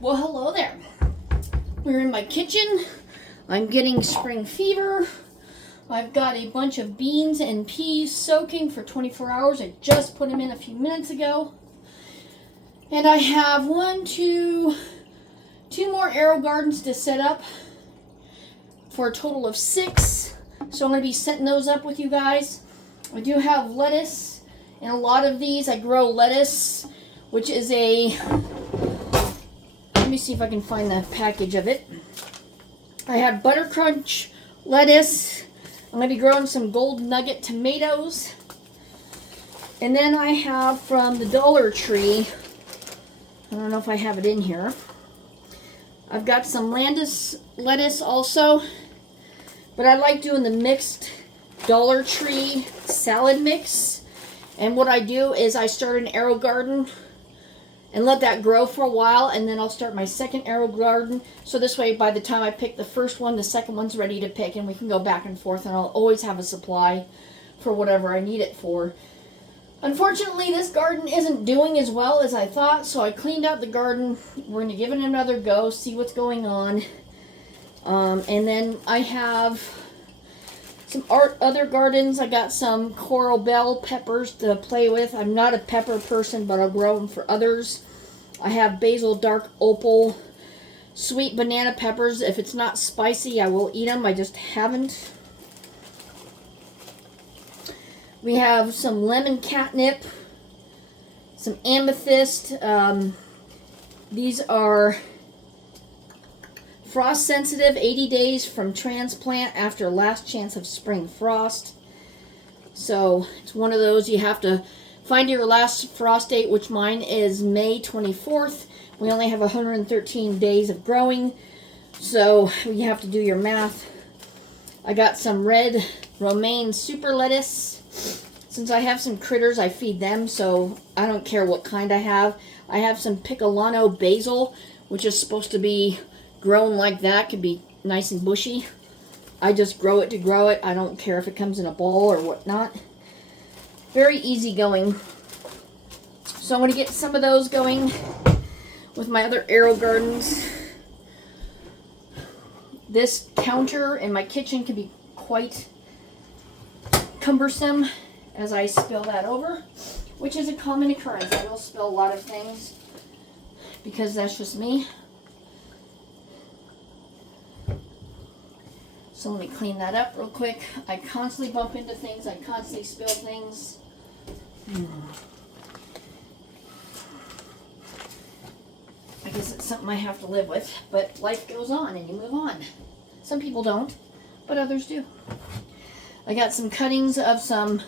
Well, hello there. We're in my kitchen. I'm getting spring fever. I've got a bunch of beans and peas soaking for 24 hours. I just put them in a few minutes ago. And I have two more Aerogardens to set up for a total of 6. So I'm going to be setting those up with you guys. I do have lettuce, and a lot of these I grow lettuce, which is a... Let me see if I can find the package of it. I have Butter Crunch lettuce. I'm going to be growing some Gold Nugget tomatoes. And then I have from the Dollar Tree, I don't know if I have it in here, I've got some Landis lettuce also. But I like doing the mixed Dollar Tree salad mix. And what I do is I start an Aerogarden and let that grow for a while, and then I'll start my second Aerogarden. So this way, by the time I pick the first one, the second one's ready to pick, and we can go back and forth, and I'll always have a supply for whatever I need it for. Unfortunately, this garden isn't doing as well as I thought, so I cleaned out the garden. We're going to give it another go, see what's going on. And then I have some other gardens. I got some coral bell peppers to play with. I'm not a pepper person, but I'll grow them for others. I have basil dark opal, sweet banana peppers. If it's not spicy, I will eat them. I just haven't. We have some lemon catnip, some amethyst. These are frost sensitive, 80 days from transplant after last chance of spring frost. So it's one of those you have to find your last frost date, which mine is May 24th. We only have 113 days of growing, so you have to do your math. I got some red romaine super lettuce. Since I have some critters, I feed them, so I don't care what kind I have. I have some Piccolano basil, which is supposed to be grown like that, could be nice and bushy. I just grow it to grow it. I don't care if it comes in a ball or whatnot. Very easy going. So I'm going to get some of those going with my other Aerogardens. This counter in my kitchen can be quite cumbersome as I spill that over, which is a common occurrence. I will spill a lot of things because that's just me. So let me clean that up real quick. I constantly bump into things. I constantly spill things. I guess it's something I have to live with. But life goes on and you move on. Some people don't, but others do. I got some cuttings of some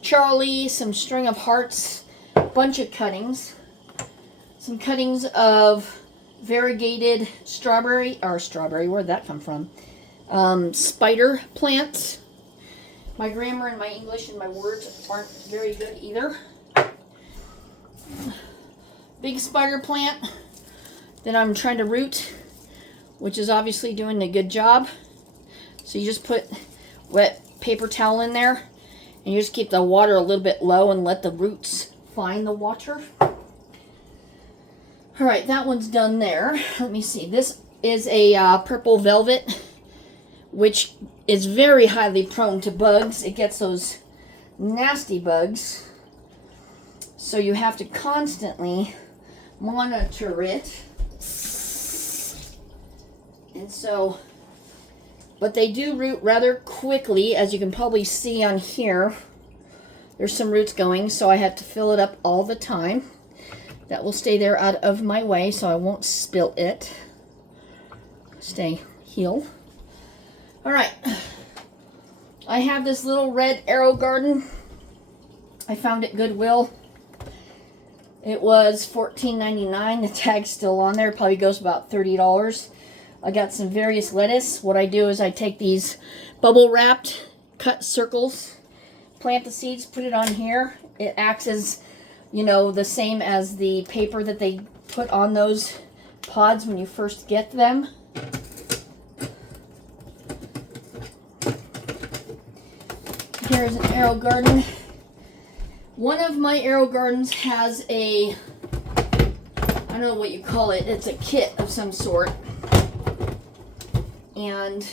Charlie, some string of hearts, a bunch of cuttings. Some cuttings of variegated strawberry, where'd that come from? Spider plants. My grammar and my English and my words aren't very good either. Big spider plant that I'm trying to root, which is obviously doing a good job. So you just put wet paper towel in there and you just keep the water a little bit low and let the roots find the water. Alright, that one's done there. Let me see. This is a purple velvet, which is very highly prone to bugs. It gets those nasty bugs. So you have to constantly monitor it. And so, but they do root rather quickly, as you can probably see on here. There's some roots going, so I have to fill it up all the time. That will stay there out of my way, so I won't spill it. Stay healed. Alright, I have this little red Aerogarden. I found it Goodwill. It was $14.99. The tag's still on there. Probably goes about $30. I got some various lettuce. What I do is I take these bubble wrapped cut circles, plant the seeds, put it on here. It acts as, you know, the same as the paper that they put on those pods when you first get them. Here's an Aerogarden. One of my Aerogardens has a, I don't know what you call it. It's a kit of some sort. And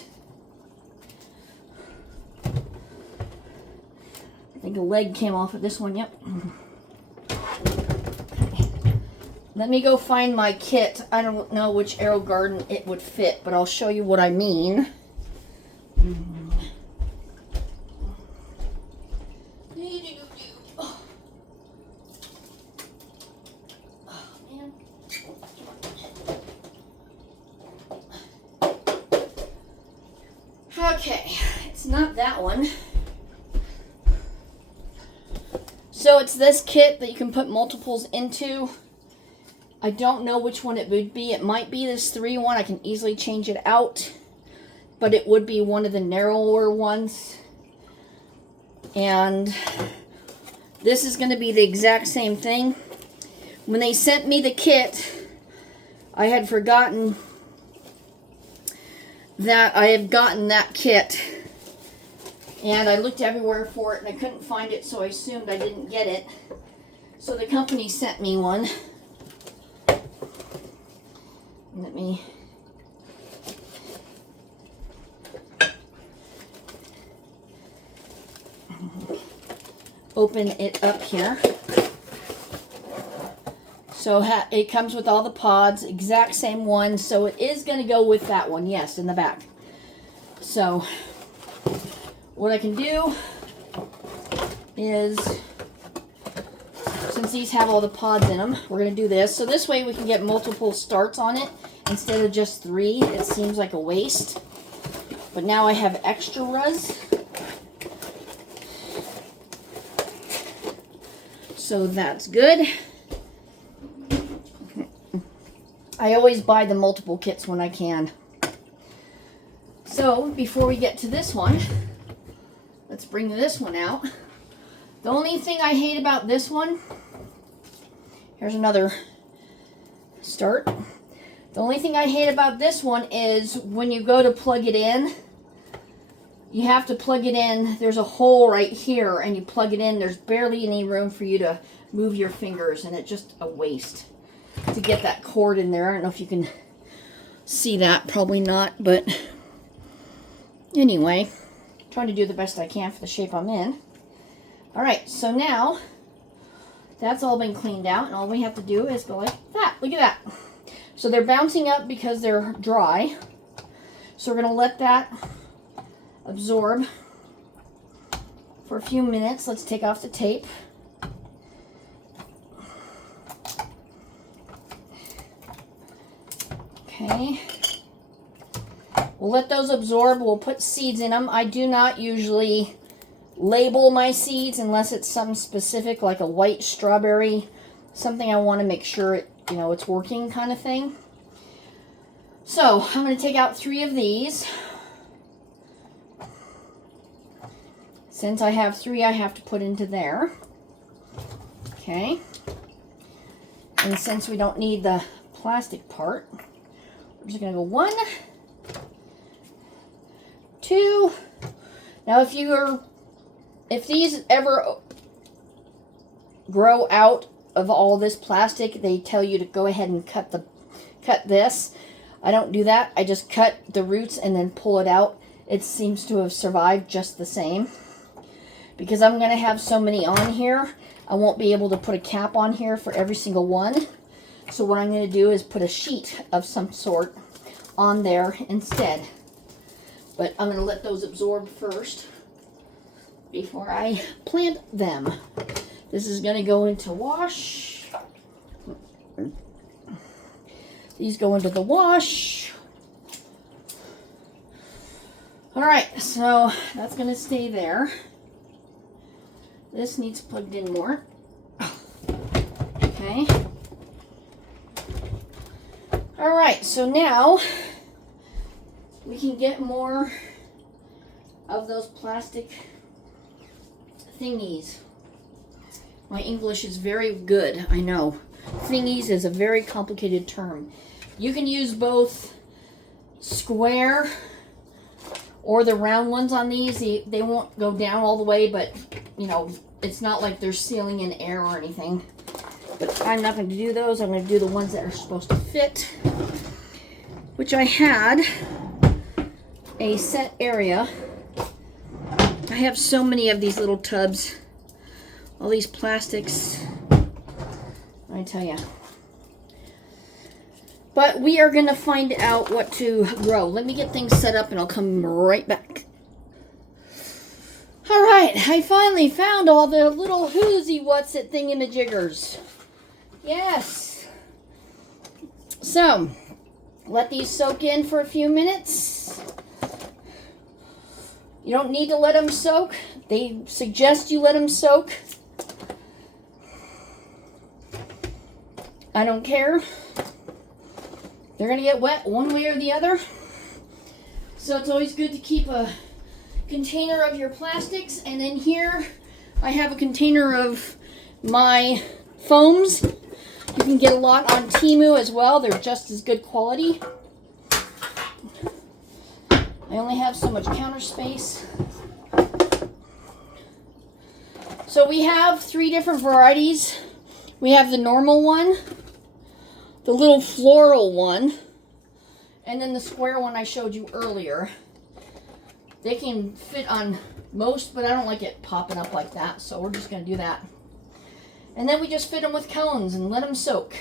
I think a leg came off of this one. Yep. Okay. Let me go find my kit. I don't know which Aerogarden it would fit, but I'll show you what I mean. Okay, it's not that one. So it's this kit that you can put multiples into. I don't know which one it would be. It might be this 3 one. I can easily change it out. But it would be one of the narrower ones. And this is going to be the exact same thing. When they sent me the kit, I had forgotten that I had gotten that kit, and I looked everywhere for it and I couldn't find it, so I assumed I didn't get it. So the company sent me one. Let me open it up here. So it comes with all the pods, exact same one. So it is going to go with that one, yes, in the back. So what I can do is, since these have all the pods in them, we're going to do this. So this way we can get multiple starts on it instead of just 3. It seems like a waste. But now I have extras. So that's good. I always buy the multiple kits when I can. So, before we get to this one, let's bring this one out. The only thing I hate about this one, here's another start. The only thing I hate about this one is when you go to plug it in, you have to plug it in. There's a hole right here, and you plug it in. There's barely any room for you to move your fingers, and it's just a waste to get that cord in there. I don't know if you can see that, probably not, but anyway, trying to do the best I can for the shape I'm in. All right, so now that's all been cleaned out, and all we have to do is go like that. Look at that. So they're bouncing up because they're dry. So we're going to let that absorb for a few minutes. Let's take off the tape. Okay, we'll let those absorb. We'll put seeds in them. I do not usually label my seeds unless it's something specific, like a white strawberry, something I want to make sure it, it's working kind of thing. So I'm going to take out 3 of these. Since I have 3, I have to put into there. Okay, and since we don't need the plastic part, I'm just going to go 1, 2. Now if these ever grow out of all this plastic, they tell you to go ahead and cut this. I don't do that. I just cut the roots and then pull it out. It seems to have survived just the same. Because I'm going to have so many on here, I won't be able to put a cap on here for every single one. So what I'm going to do is put a sheet of some sort on there instead. But I'm going to let those absorb first before I plant them. This is going to go into wash. These go into the wash. Alright, so that's going to stay there. This needs plugged in more. Okay. Alright, so now we can get more of those plastic thingies. My English is very good, I know. Thingies is a very complicated term. You can use both square or the round ones on these. They won't go down all the way, but it's not like they're sealing in air or anything. But I'm not going to do those. I'm going to do the ones that are supposed to fit, which I had a set area. I have so many of these little tubs, all these plastics, I tell you. But we are going to find out what to grow. Let me get things set up and I'll come right back. All right, I finally found all the little whoozy what's it thingamajiggers. Yes. So, let these soak in for a few minutes. You don't need to let them soak. They suggest you let them soak. I don't care. They're going to get wet one way or the other. So it's always good to keep a container of your plastics. And then here I have a container of my foams. You can get a lot on Temu as well. They're just as good quality. I only have so much counter space. So we have 3 different varieties. We have the normal one, the little floral one, and then the square one I showed you earlier. They can fit on most, but I don't like it popping up like that, so we're just going to do that. And then we just fit them with cones and let them soak.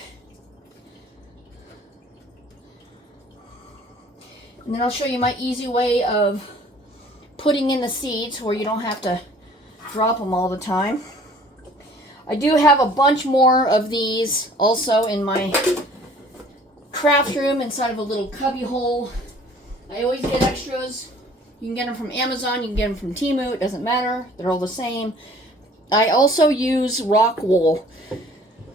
And then I'll show you my easy way of putting in the seeds where you don't have to drop them all the time. I do have a bunch more of these also in my craft room inside of a little cubby hole. I always get extras. You can get them from Amazon, you can get them from Temu, it doesn't matter. They're all the same. I also use rock wool.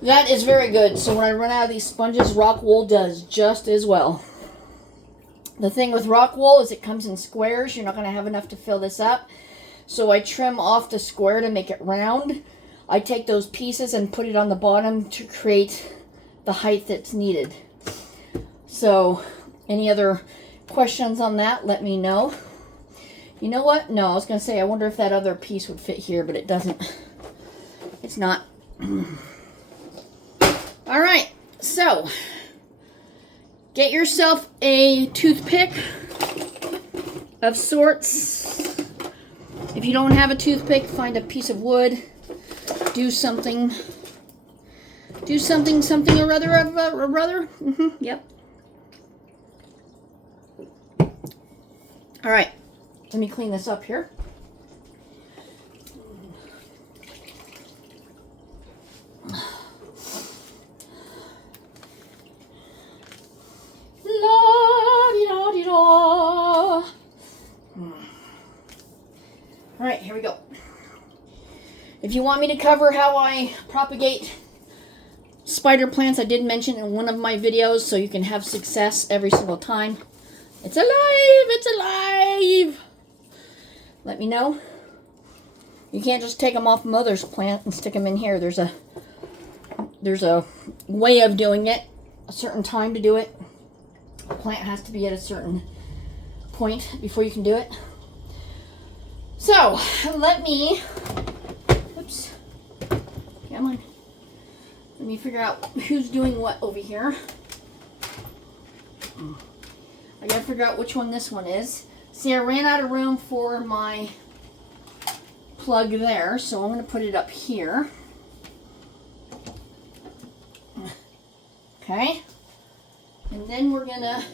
That is very good. So when I run out of these sponges, rock wool does just as well. The thing with rock wool is it comes in squares. You're not going to have enough to fill this up. So I trim off the square to make it round. I take those pieces and put it on the bottom to create the height that's needed. So, any other questions on that, let me know. You know what? No, I was going to say, I wonder if that other piece would fit here, but it doesn't. It's not. All right, so get yourself a toothpick of sorts. If you don't have a toothpick, find a piece of wood. Do something or other. Yep. All right, let me clean this up here. La-di-da-di-da. All right, here we go. If you want me to cover how I propagate spider plants, I did mention in one of my videos, so you can have success every single time. It's alive! It's alive! Let me know. You can't just take them off mother's plant and stick them in here. There's a way of doing it, a certain time to do it. The plant has to be at a certain point before you can do it. So, let me... Oops. Come on. Let me figure out who's doing what over here. I gotta figure out which one this one is. See, I ran out of room for my plug there, so I'm gonna put it up here. Okay. And then we're gonna...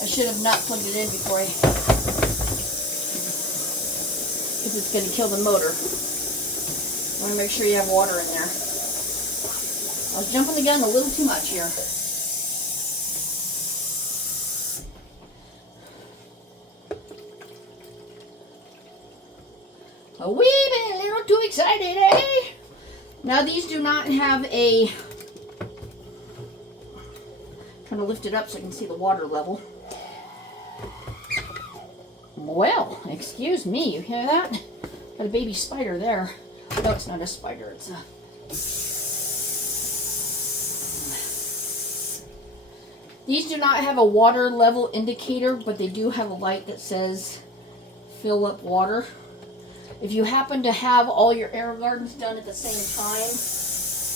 I should have not plugged it in before because it's going to kill the motor. I want to make sure you have water in there. I was jumping the gun a little too much here. A wee bit, a little too excited, eh? Now these do not have a... I'm trying to lift it up so I can see the water level. Well, excuse me, you hear that? Got a baby spider there. No, it's not a spider, it's a... These do not have a water level indicator, but they do have a light that says fill up water. If you happen to have all your air gardens done at the same time,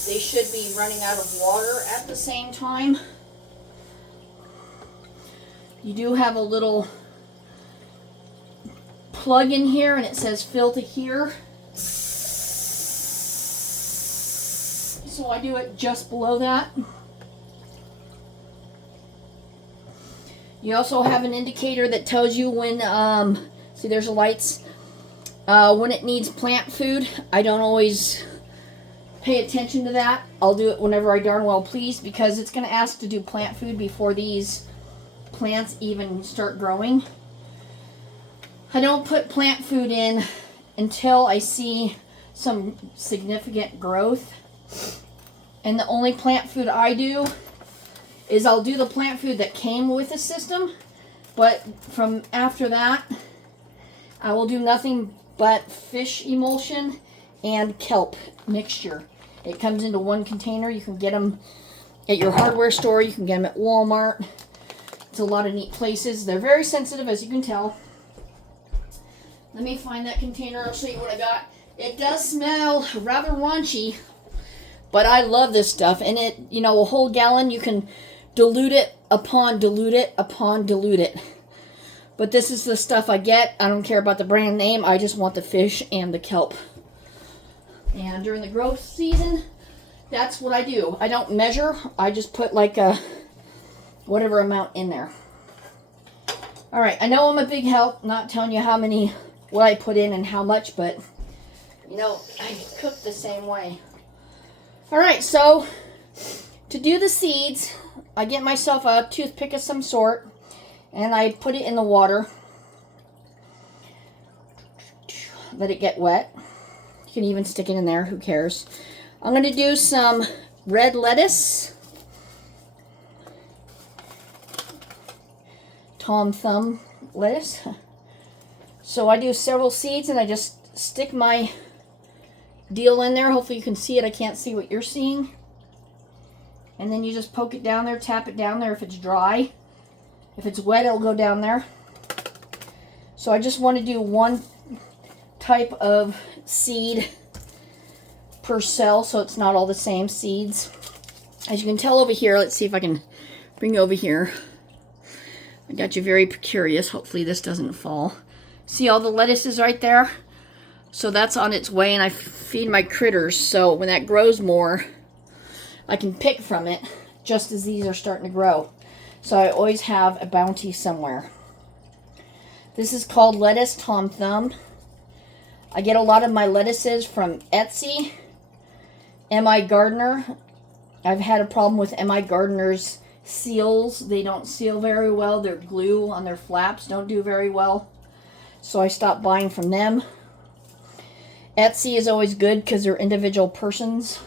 they should be running out of water at the same time. You do have a little plug in here and it says fill to here. So I do it just below that. You also have an indicator that tells you when, see there's the lights, when it needs plant food. I don't always pay attention to that. I'll do it whenever I darn well please, because it's going to ask to do plant food before these plants even start growing. I don't put plant food in until I see some significant growth. And the only plant food I do is I'll do the plant food that came with the system, but from after that, I will do nothing but fish emulsion and kelp mixture. It comes into one container. You can get them at your hardware store. You can get them at Walmart. It's a lot of neat places. They're very sensitive, as you can tell. Let me find that container. I'll show you what I got. It does smell rather raunchy, but I love this stuff. And it, you know, a whole gallon, you can dilute it upon dilute it upon dilute it. But this is the stuff I get. I don't care about the brand name. I just want the fish and the kelp. And during the growth season, that's what I do. I don't measure. I just put like a whatever amount in there. All right, I know I'm a big help, not telling you how many, what I put in and how much, but you know, I cook the same way. All right, so to do the seeds, I get myself a toothpick of some sort and I put it in the water. Let it get wet. You can even stick it in there, who cares. I'm going to do some red lettuce. Tom Thumb lettuce. So I do several seeds and I just stick my deal in there. Hopefully you can see it. I can't see what you're seeing. And then you just poke it down there, tap it down there if it's dry. If it's wet, it'll go down there. So I just want to do one type of seed per cell, so it's not all the same seeds. As you can tell over here, let's see if I can bring you over here. I got you very curious. Hopefully this doesn't fall. See all the lettuces right there? So that's on its way, and I feed my critters. So when that grows more, I can pick from it just as these are starting to grow. So I always have a bounty somewhere. This is called lettuce Tom Thumb. I get a lot of my lettuces from Etsy, M.I. Gardener. I've had a problem with M.I. Gardener's seals. They don't seal very well. Their glue on their flaps don't do very well. So I stopped buying from them. Etsy is always good because they're individual persons.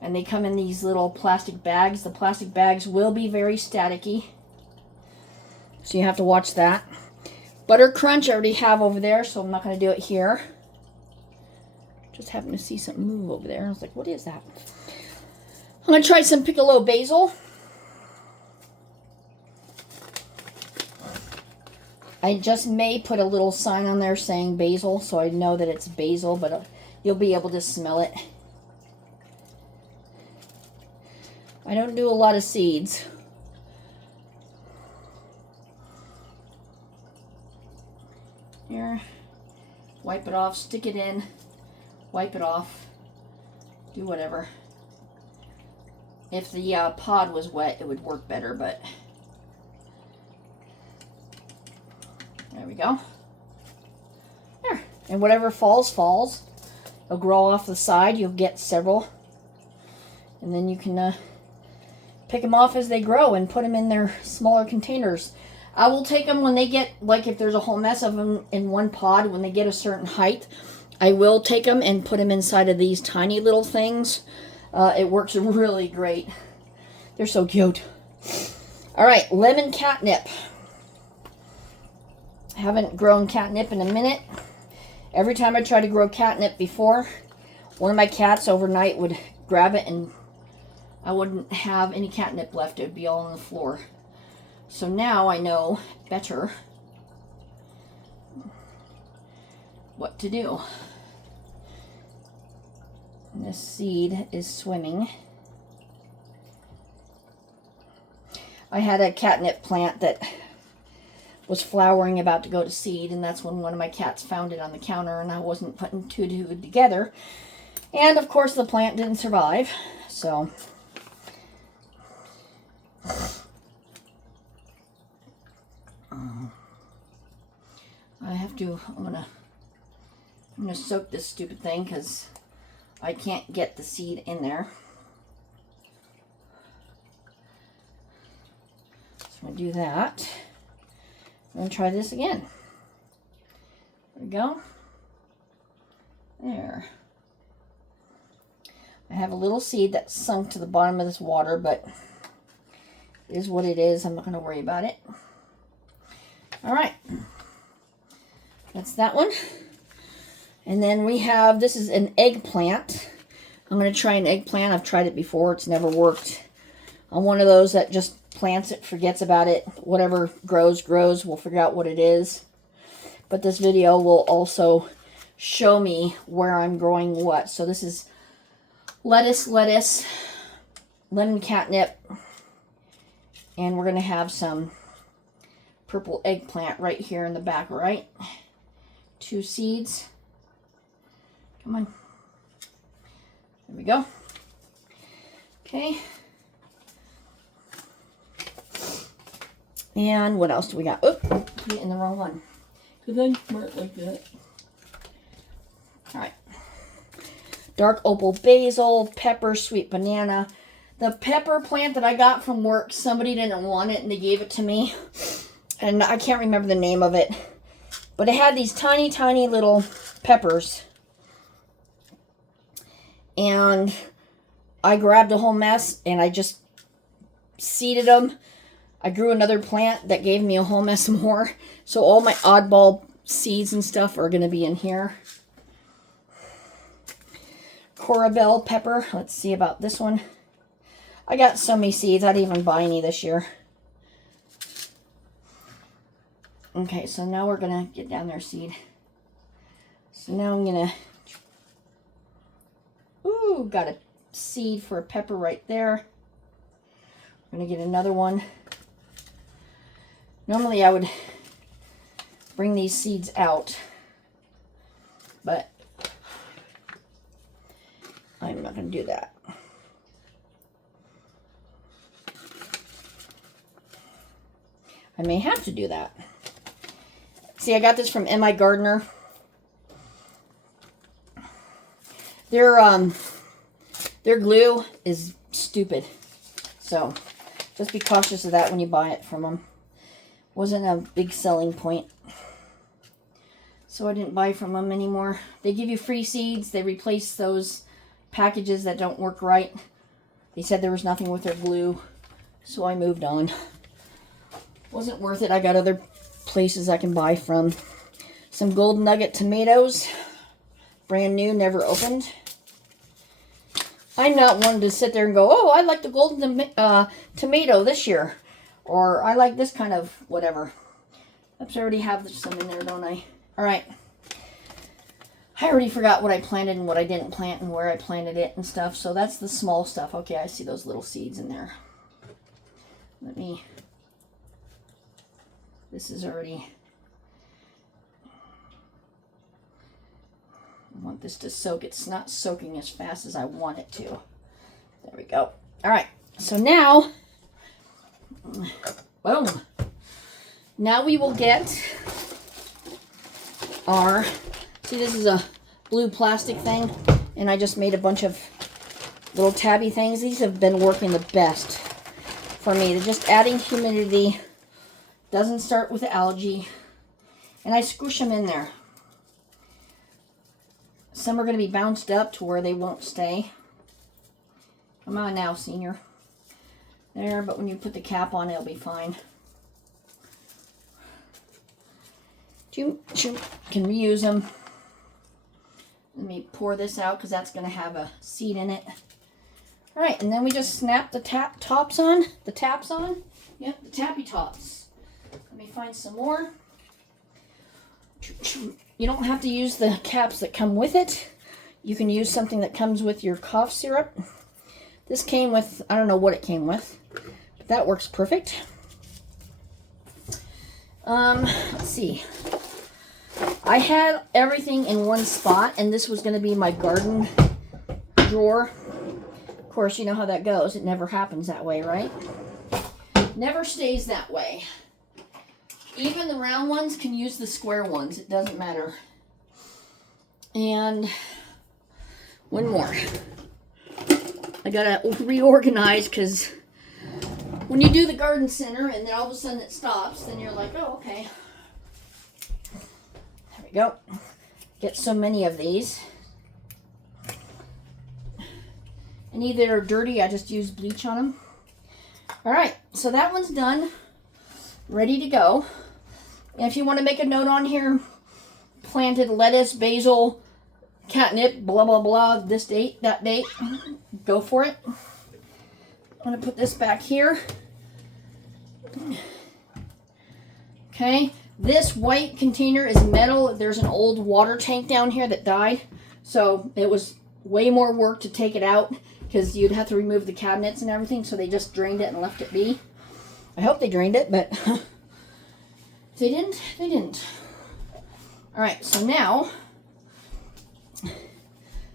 And they come in these little plastic bags. The plastic bags will be very staticky. So you have to watch that. Butter Crunch I already have over there, so I'm not going to do it here. Just happened to see something move over there. I was like, what is that? I'm going to try some piccolo basil. I just may put a little sign on there saying basil, so I know that it's basil, but you'll be able to smell it. I don't do a lot of seeds. Here, wipe it off, stick it in, wipe it off, do whatever. If the pod was wet, it would work better, but there we go. There, and whatever falls, falls. It'll grow off the side, you'll get several. And then you can pick them off as they grow and put them in their smaller containers. I will take them when they get, like if there's a whole mess of them in one pod, when they get a certain height, I will take them and put them inside of these tiny little things. It works really great. They're so cute. All right, lemon catnip. I haven't grown catnip in a minute. Every time I tried to grow catnip before, one of my cats overnight would grab it and I wouldn't have any catnip left. It would be all on the floor. So now I know better. what to do. And this seed is swimming. I had a catnip plant that was flowering, about to go to seed, and that's when one of my cats found it on the counter, and I wasn't putting two and two together. And of course the plant didn't survive, so I'm gonna soak this stupid thing because I can't get the seed in there. So I'm gonna do that. I'm gonna try this again. There we go. There. I have a little seed that sunk to the bottom of this water, but it is what it is. I'm not going to worry about it. All right. That's that one. And then we have, this is an eggplant. I'm going to try an eggplant. I've tried it before. It's never worked. I'm one of those that just plants it, forgets about it. Whatever grows, grows. We'll figure out what it is. But this video will also show me where I'm growing what. So this is lettuce, lemon catnip, and we're going to have some purple eggplant right here in the back, right? 2 seeds. Come on. There we go. Okay. And what else do we got? Oh, put it in the wrong one. Because I mark like that. All right. Dark opal basil, pepper, sweet banana. The pepper plant that I got from work, somebody didn't want it and they gave it to me. And I can't remember the name of it. But it had these tiny, tiny little peppers. And I grabbed a whole mess and I just seeded them. I grew another plant that gave me a whole mess more. So all my oddball seeds and stuff are going to be in here. Cora bell pepper. Let's see about this one. I got so many seeds. I didn't even buy any this year. Okay, so now we're going to get down there seed. So now I'm going to... Ooh, got a seed for a pepper right there. I'm going to get another one. Normally I would bring these seeds out, but I'm not going to do that. I may have to do that. See, I got this from M.I. Gardener. Their glue is stupid. So just be cautious of that when you buy it from them. Wasn't a big selling point. So I didn't buy from them anymore. They give you free seeds. They replace those packages that don't work right. They said there was nothing with their glue. So I moved on. Wasn't worth it. I got other places I can buy from. Some Golden Nugget tomatoes. Brand new, never opened. I'm not one to sit there and go, oh, I like the golden tomato this year. Or I like this kind of whatever. Oops, I already have some in there, don't I? All right. I already forgot what I planted and what I didn't plant and where I planted it and stuff. So that's the small stuff. Okay, I see those little seeds in there. Let me... This is already... I want this to soak. It's not soaking as fast as I want it to. There we go. All right. So now... Boom. Now we will get our... See, this is a blue plastic thing. And I just made a bunch of little tabby things. These have been working the best for me. They're just adding humidity. Doesn't start with algae. And I squish them in there. Some are going to be bounced up to where they won't stay. Come on now, senior. There, but when you put the cap on, it'll be fine. You can reuse them. Let me pour this out because that's going to have a seed in it. All right, and then we just snap the taps on. Yep, the tappy tops. Let me find some more. You don't have to use the caps that come with it. You can use something that comes with your cough syrup. This came with, I don't know what it came with, but that works perfect. Let's see. I had everything in one spot, and this was going to be my garden drawer. Of course, you know how that goes. It never happens that way, right? Never stays that way. Even the round ones can use the square ones. It doesn't matter. And one more. I gotta reorganize because when you do the garden center and then all of a sudden it stops, then you're like, oh, okay. There we go. Get so many of these. Any that are dirty, I just use bleach on them. All right, so that one's done. Ready to go. And if you want to make a note on here, planted lettuce, basil, catnip, blah, blah, blah, this date, that date, go for it. I'm going to put this back here. Okay, this white container is metal. There's an old water tank down here that died, so it was way more work to take it out because you'd have to remove the cabinets and everything, so they just drained it and left it be. I hope they drained it, but if they didn't, they didn't. All right, so now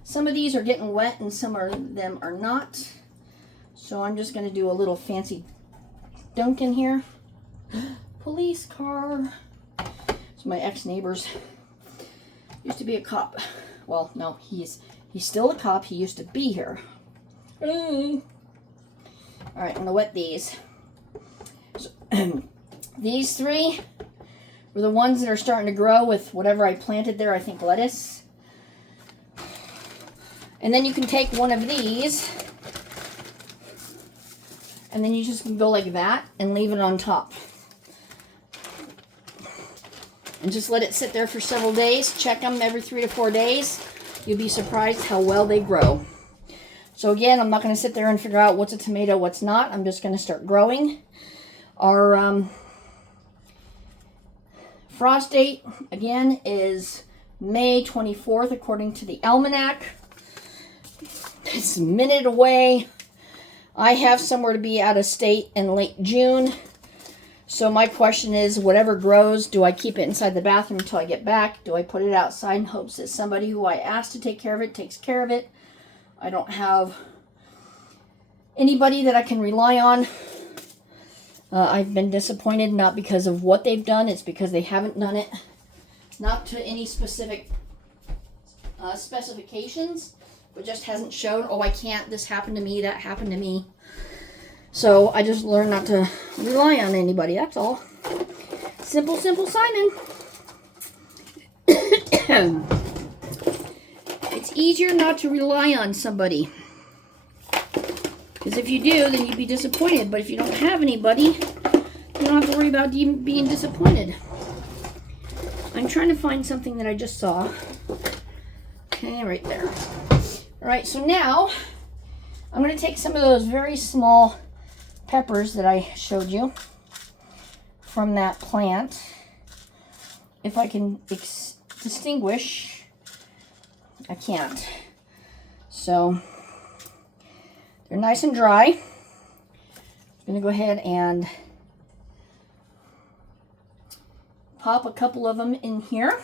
some of these are getting wet and some of them are not. So I'm just going to do a little fancy dunk in here. Police car. It's my ex-neighbor's. Used to be a cop. Well, no, he's still a cop. He used to be here. All right, I'm going to wet these. So, these three were the ones that are starting to grow with whatever I planted there. I think lettuce. And then you can take one of these and then you just can go like that and leave it on top. And just let it sit there for several days. Check them every 3 to 4 days. You'll be surprised how well they grow. So again, I'm not going to sit there and figure out what's a tomato, what's not. I'm just going to start growing. Our frost date, again, is May 24th, according to the almanac. It's a minute away. I have somewhere to be out of state in late June. So my question is, whatever grows, do I keep it inside the bathroom until I get back? Do I put it outside in hopes that somebody who I asked to take care of it takes care of it? I don't have anybody that I can rely on. I've been disappointed, not because of what they've done. It's because they haven't done it. Not to any specific specifications, but just hasn't showed, oh, I can't, this happened to me, that happened to me. So I just learned not to rely on anybody, that's all. Simple, simple Simon. It's easier not to rely on somebody. Because if you do, then you'd be disappointed. But if you don't have anybody, you don't have to worry about being disappointed. I'm trying to find something that I just saw. Okay, right there. All right, so now I'm going to take some of those very small peppers that I showed you from that plant. If I can distinguish, I can't. So they're nice and dry. I'm going to go ahead and pop a couple of them in here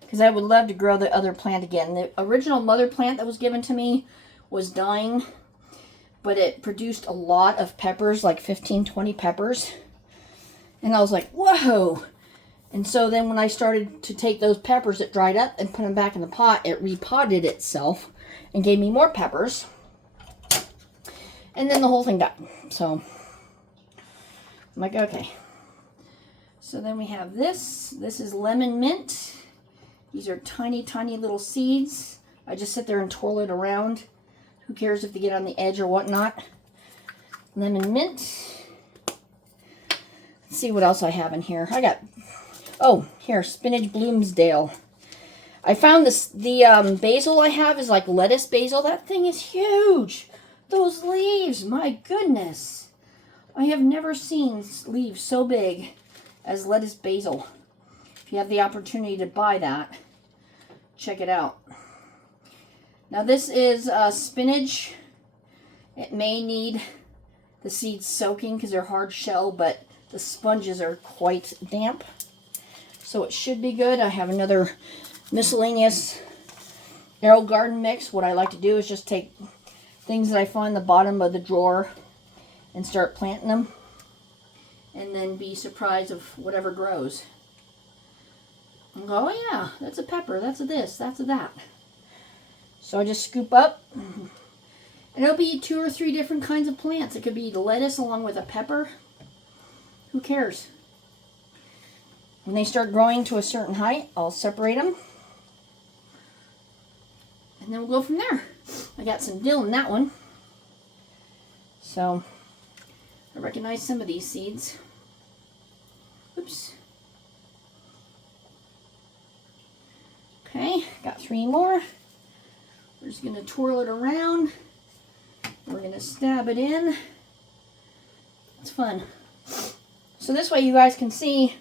because I would love to grow the other plant again. The original mother plant that was given to me was dying, but it produced a lot of peppers, like 15, 20 peppers. And I was like, whoa. And so then when I started to take those peppers that dried up and put them back in the pot, it repotted itself and gave me more peppers. And then the whole thing died. So I'm like, okay. So then we have this. This is lemon mint. These are tiny, tiny little seeds. I just sit there and twirl it around. Who cares if they get on the edge or whatnot? Lemon mint. Let's see what else I have in here. I got, oh, here, spinach Bloomsdale. I found this, the basil I have is like lettuce basil. That thing is huge. Those leaves, my goodness. I have never seen leaves so big as lettuce basil. If you have the opportunity to buy that, check it out. Now this is spinach. It may need the seeds soaking because they're hard shell, but the sponges are quite damp. So it should be good. I have another miscellaneous Aerogarden mix. What I like to do is just take things that I find the bottom of the drawer and start planting them. And then be surprised of whatever grows. And go, oh yeah, that's a pepper, that's a this, that's a that. So I just scoop up. And it'll be 2 or 3 different kinds of plants. It could be the lettuce along with a pepper. Who cares? When they start growing to a certain height, I'll separate them. And then we'll go from there. I got some dill in that one. So, I recognize some of these seeds. Oops. Okay, got 3 more. We're just going to twirl it around. We're going to stab it in. It's fun. So this way you guys can see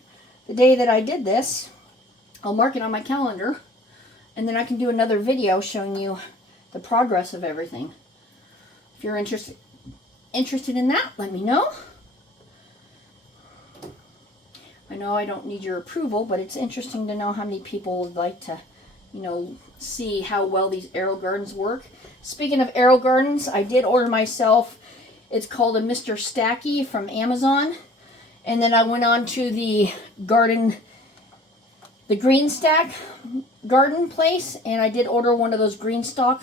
the day that I did this. I'll mark it on my calendar. And then I can do another video showing you the progress of everything. If you're interested in that, let me know. I know I don't need your approval, but it's interesting to know how many people would like to, you know, see how well these Aerogardens work. Speaking of Aerogardens, I did order myself, it's called a Mr. Stacky from Amazon. And then I went on to the Green Stack garden place, and I did order one of those green stalk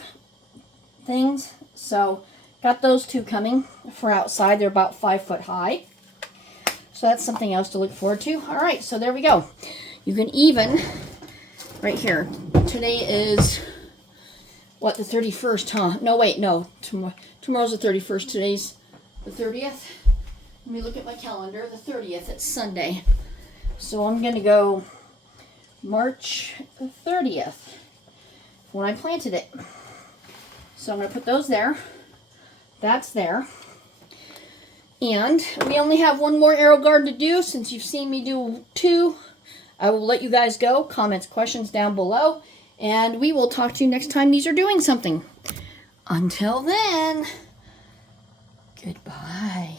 things. So, got those 2 coming for outside. They're about 5 foot high. So that's something else to look forward to. All right, so there we go. You can even, right here, today is, what, the 31st, huh? No, wait, no. Tomorrow's the 31st. Today's the 30th. Let me look at my calendar. The 30th, it's Sunday. So I'm going to go March 30th when I planted it. So I'm going to put those there. That's there. And we only have 1 more Aerogarden to do. Since you've seen me do 2, I will let you guys go. Comments, questions down below. And we will talk to you next time these are doing something. Until then, goodbye.